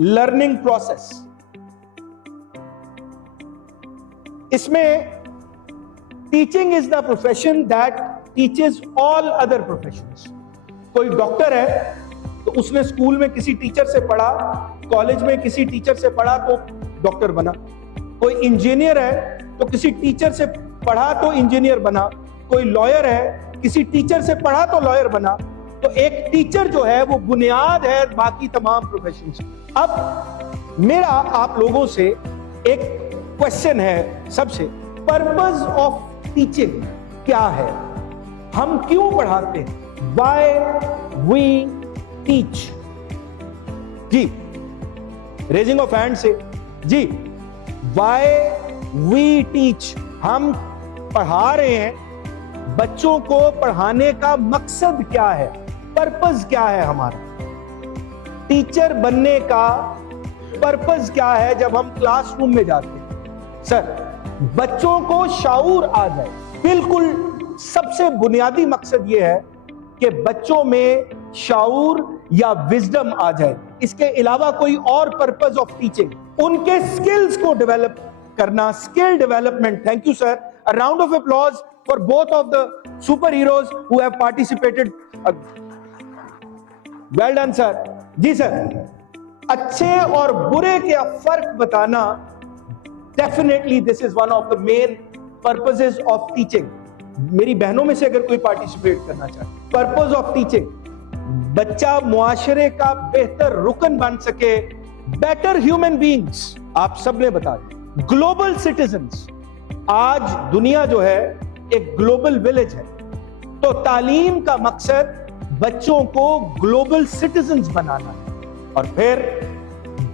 Learning process. इसमें teaching is the profession that teaches all other professions. कोई doctor है तो उसने स्कूल में किसी टीचर से पढ़ा, कॉलेज में किसी टीचर से पढ़ा तो डॉक्टर बना। कोई इंजीनियर है तो किसी टीचर से पढ़ा तो इंजीनियर बना। कोई लॉयर है, किसी टीचर से पढ़ा तो लॉयर बना। तो एक टीचर जो है वो बुनियाद है बाकी तमाम प्रोफेशंस। अब मेरा आप लोगों से एक क्वेश्चन है सबसे, पर्पस ऑफ टीचिंग क्या है? हम क्यों पढ़ाते हैं? Why we teach? जी, रेजिंग ऑफ हैंड से जी, Why we teach? हम पढ़ा रहे हैं, बच्चों को पढ़ाने का मकसद क्या है, पर्पस क्या है हमारा? टीचर बनने का पर्पस क्या है? जब हम क्लासरूम में जाते हैं सर, बच्चों को शाऊर आ जाए। बिल्कुल सबसे बुनियादी मकसद यह है कि बच्चों में शाऊर या विजडम आ जाए। इसके अलावा कोई और पर्पस ऑफ टीचिंग, उनके स्किल्स को डेवलप करना, skill development. Thank you sir, a round of applause for both of the super heroes who have participated. Well done sir. जी सर, अच्छे और बुरे का फर्क बताना, definitely this is one of the main purposes of teaching. मेरी बहनों में से अगर कोई पार्टिसिपेट करना चाहे, पर्पस ऑफ टीचिंग, बच्चा मुआशरे का बेहतर रुकन बन सके, बेटर ह्यूमन बीइंग्स। आप सबने बता दिया, ग्लोबल सिटीजन्स। आज दुनिया जो है एक ग्लोबल विलेज है, तो तालीम का मकसद बच्चों को ग्लोबल सिटीजन्स बनाना है। और फिर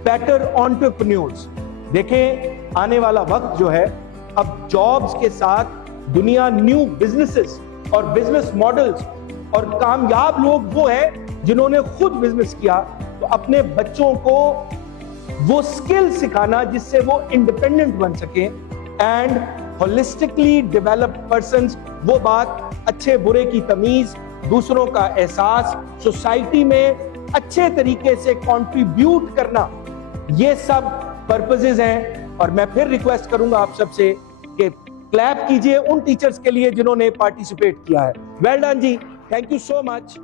बेटर एंटरप्रेन्योर्स। देखें, आने वाला वक्त जो है, अब जॉब्स के साथ दुनिया न्यू बिजनेसेस और बिजनेस मॉडल्स, और कामयाब लोग वो हैं जिन्होंने खुद बिजनेस किया। तो अपने बच्चों को वो स्किल सिखाना जिससे वो इंडिपेंडेंट बन सके एंड होलिस्टिकली डेवलप पर्सन्स। वो बात, अच्छे बुरे की तमीज, दूसरों का एहसास, सोसाइटी में अच्छे तरीके से कंट्रीब्यूट करना, ये सब पर्पसेस हैं। और मैं फिर रिक्वेस्ट करूंगा आप सबसे कि क्लैप कीजिए उन टीचर्स के लिए जिन्होंने पार्टिसिपेट किया है। वेल डन जी, थैंक यू सो मच।